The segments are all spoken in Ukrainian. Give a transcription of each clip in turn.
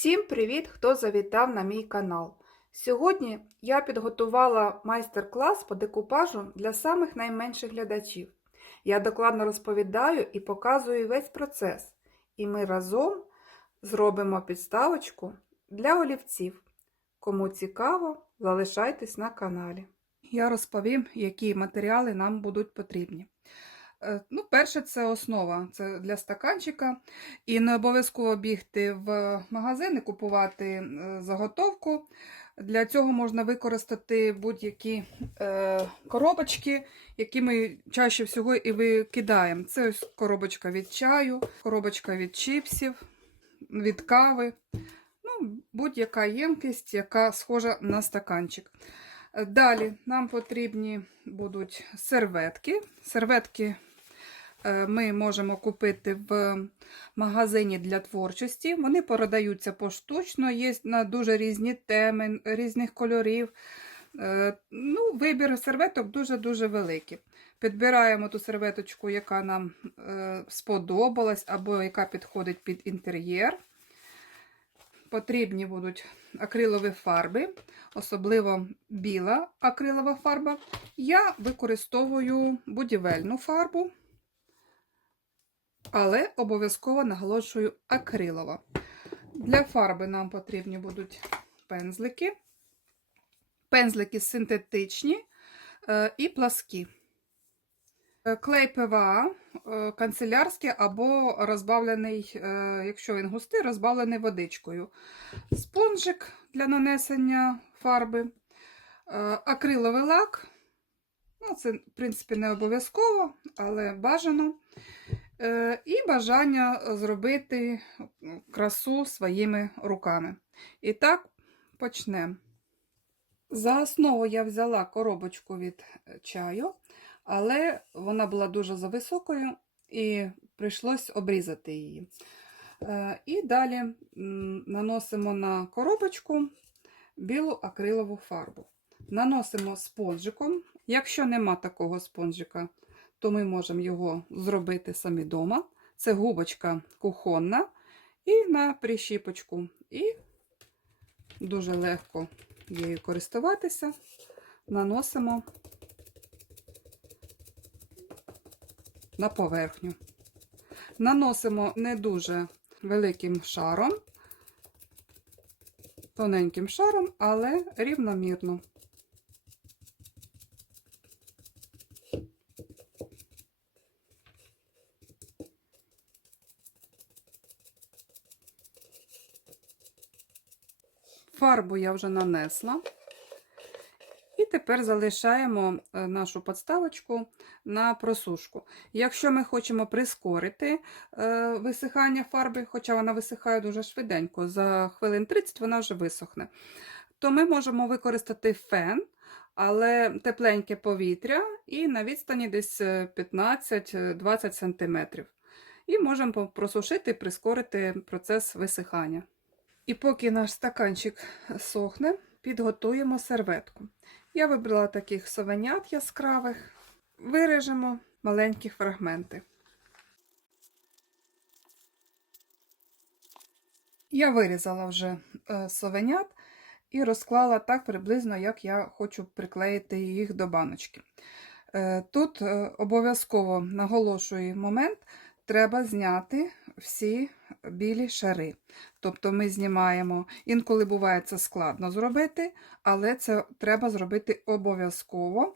Всім привіт, хто завітав на мій канал. Сьогодні я підготувала майстер-клас по декупажу для самих найменших глядачів. Я докладно розповідаю і показую весь процес, і ми разом зробимо підставочку для олівців. Кому цікаво, залишайтесь на каналі. Я розповім, які матеріали нам будуть потрібні. Е, Ну, перше, це основа, це для стаканчика. І не обов'язково бігти в магазин і купувати е, заготовку. Для цього можна використати будь-які е, коробочки, які ми чаще всього і викидаємо. Це ось коробочка від чаю, коробочка від чіпсів, від кави. Ну, Будь-яка ємкість, яка схожа на стаканчик. Далі нам потрібні будуть серветки. Серветки ми можемо купити в магазині для творчості. Вони продаються поштучно, є на дуже різні теми, різних кольорів. Е, Ну, Вибір серветок дуже-дуже великий. Підбираємо ту серветочку, яка нам е, сподобалась, або яка підходить під інтер'єр. Потрібні будуть акрилові фарби, особливо біла акрилова фарба. Я використовую будівельну фарбу, але обов'язково наголошую акрилова. Для фарби нам потрібні будуть пензлики. Пензлики синтетичні е, і пласкі. Е, Клей ПВА е, канцелярський або розбавлений, якщо він густий, розбавлений водичкою. Спонжик для нанесення фарби, акриловий лак. Ну, Це, в принципі, не обов'язково, але бажано. Е, І бажання зробити красу своїми руками. І так, почнемо. За основу я взяла коробочку від чаю, але вона була дуже зависокою і прийшлось обрізати її. Е, І далі наносимо на коробочку білу акрилову фарбу. Наносимо спонжиком. Якщо нема такого спонжика, то ми можемо його зробити самі вдома. Це губочка кухонна і на прищіпочку. І дуже легко її користуватися, наносимо на поверхню. Наносимо не дуже великим шаром, тоненьким шаром, але рівномірно. Фарбу я вже нанесла. І тепер залишаємо е, нашу подставочку на просушку. Якщо ми хочемо прискорити е, висихання фарби, хоча вона висихає дуже швиденько, за хвилин 30 вона вже висохне, то ми можемо використати фен, але тепленьке повітря і на відстані десь 15-20 см. І можемо просушити і прискорити процес висихання. І поки наш стаканчик сохне, підготуємо серветку. Я вибрала таких совенят яскравих, вирежемо маленькі фрагменти. Я вирізала вже е, совенят і розклала так приблизно, як я хочу приклеїти їх до баночки. Е, Тут е, обов'язково наголошую момент, треба зняти всі білі шари. Тобто ми знімаємо, інколи буває це складно зробити, але це треба зробити обов'язково,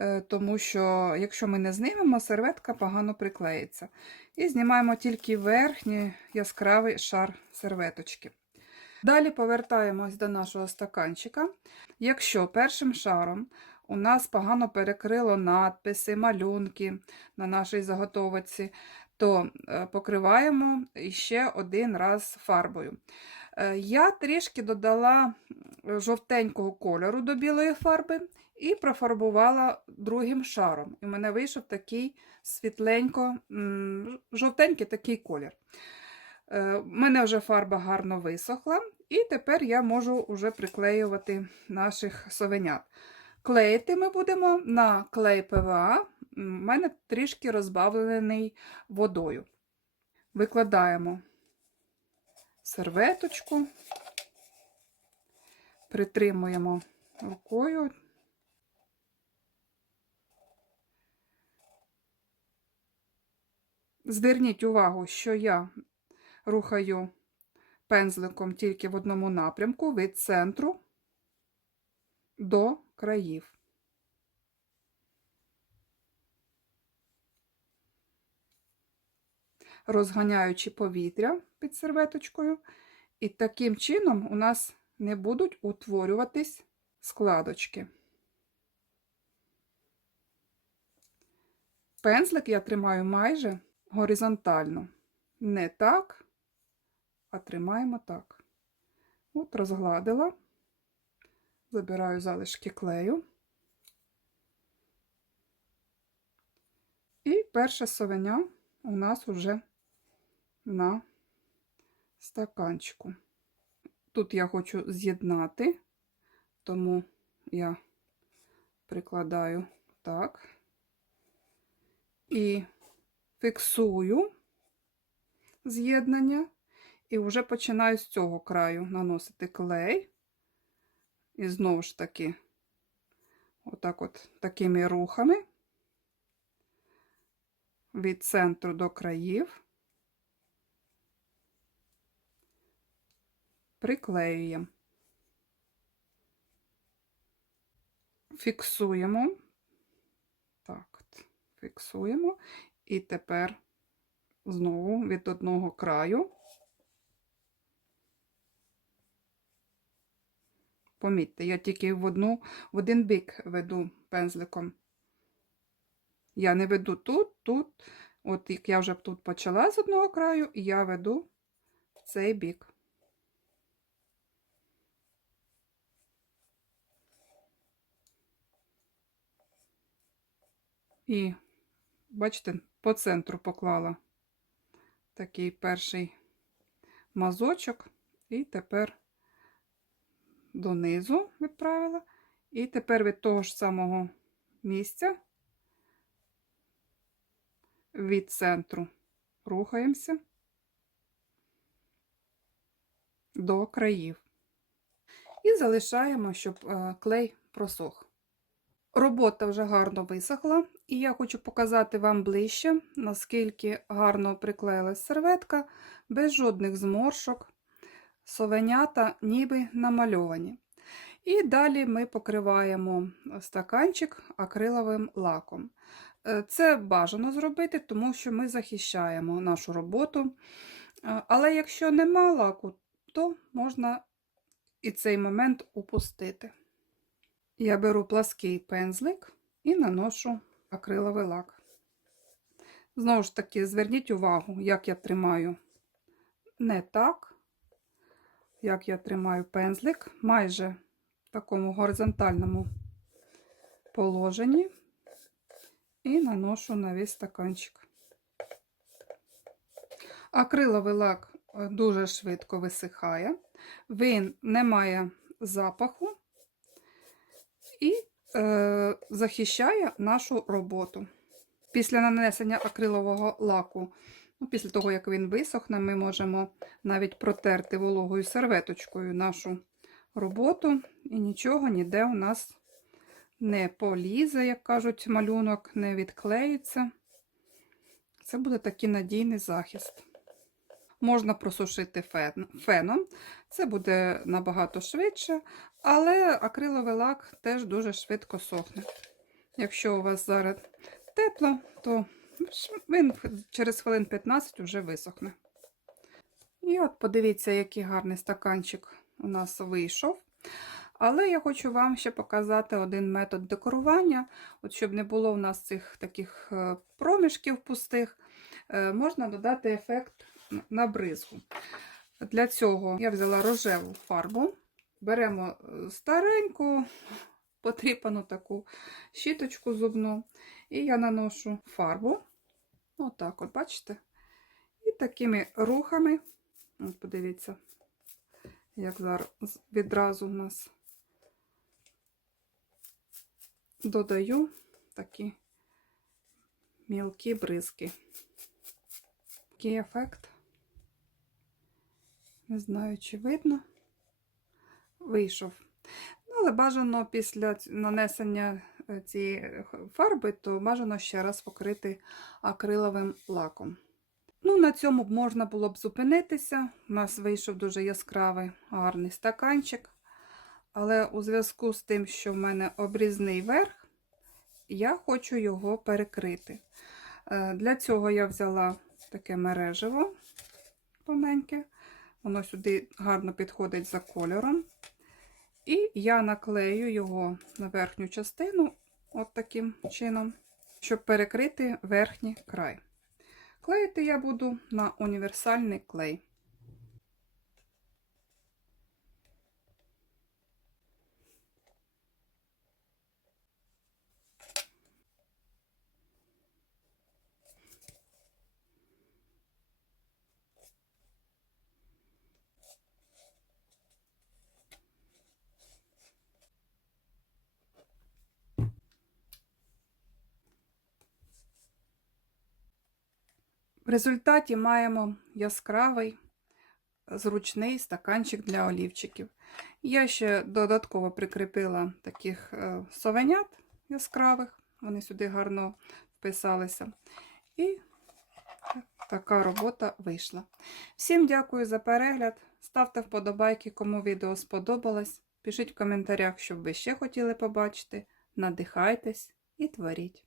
е, тому що, якщо ми не знімемо, серветка погано приклеїться. І знімаємо тільки верхній яскравий шар серветочки. Далі повертаємось до нашого стаканчика. Якщо першим шаром у нас погано перекрило надписи, малюнки на нашій заготовці, то е, покриваємо ще один раз фарбою. Е, Я трішки додала жовтенького кольору до білої фарби і профарбувала другим шаром. І в мене вийшов такий світленько, жовтенький такий колір. У мене вже фарба гарно висохла, і тепер я можу вже приклеювати наших совенят. Клеїти ми будемо на клей ПВА у мене трішки розбавлений водою. Викладаємо серветочку, притримуємо рукою. Зверніть увагу, що я рухаю пензликом тільки в одному напрямку від центру до країв. Розганяючи повітря під серветочкою, і таким чином у нас не будуть утворюватись складочки. Пензлик я тримаю майже горизонтально. Не так, а тримаємо так. От, розгладила, забираю залишки клею. І перше совеня у нас уже на стаканчику. Тут я хочу з'єднати, тому я прикладаю так і фіксую з'єднання, і вже починаю з цього краю наносити клей. І знову ж таки, отак от такими рухами від центру до країв. Приклеюємо. Фіксуємо. Так, фіксуємо. І тепер знову від одного краю. Помітьте, я тільки в, одну, в один бік веду пензликом. Я не веду тут, тут. От як я вже тут почала з одного краю, я веду в цей бік. І, бачите, по центру поклала такий перший мазочок, і тепер донизу відправила. І тепер від того ж самого місця від центру рухаємося до країв. І залишаємо, щоб е, клей просох. Робота вже гарно висохла, і я хочу показати вам ближче, наскільки гарно приклеїлась серветка, без жодних зморшок, совенята ніби намальовані. І далі ми покриваємо стаканчик акриловим лаком. Е, Це бажано зробити, тому що ми захищаємо нашу роботу. Е, Але якщо нема лаку, то можна і цей момент упустити. Я беру плаский пензлик і наношу акриловий лак. Знову ж таки, зверніть увагу, як я тримаю не так, як я тримаю пензлик, майже в такому горизонтальному положенні, і наношу на весь стаканчик. Акриловий лак е, дуже швидко висихає, він не має запаху і е, захищає нашу роботу. Після нанесення акрилового лаку, ну, після того, як він висохне, ми можемо навіть протерти вологою серветочкою нашу роботу, і нічого ніде у нас не полізе, як кажуть, малюнок, не відклеїться. Це буде такий надійний захист. Можна просушити фен, феном, це буде набагато швидше, але акриловий лак теж дуже швидко сохне. Якщо у вас зараз тепло, то він через хвилин 15 вже висохне. І от подивіться, який гарний стаканчик у нас вийшов. Але я хочу вам ще показати один метод декорування, от щоб не було в нас цих таких е, проміжків пустих, е, можна додати ефект на бризгу. Для цього я взяла рожеву фарбу, беремо е, стареньку, потріпану таку щіточку зубну, і я наношу фарбу. Отак, от, бачите? І такими рухами, от подивіться, як зараз відразу у нас додаю такі мілкі бризки. Такий ефект Не знаю, чи видно. Вийшов. Ну, але бажано після нанесення е, цієї фарби, то бажано ще раз покрити акриловим лаком. Ну, на цьому можна було б зупинитися. У нас вийшов дуже яскравий гарний стаканчик. Але у зв'язку з тим, що в мене обрізний верх, я хочу його перекрити. Е, Для цього я взяла таке мережево тоненьке. Воно сюди гарно підходить за кольором. І я наклею його на верхню частину, от таким чином, щоб перекрити верхній край. Клеїти я буду на універсальний клей. Результаті маємо яскравий зручний стаканчик для олівчиків. Я ще додатково прикріпила таких е, совенят яскравих, вони сюди гарно вписалися. І така робота вийшла. Всім дякую за перегляд. Ставте вподобайки, кому відео сподобалось. Пишіть в коментарях, що б ви ще хотіли побачити. Надихайтесь і творіть.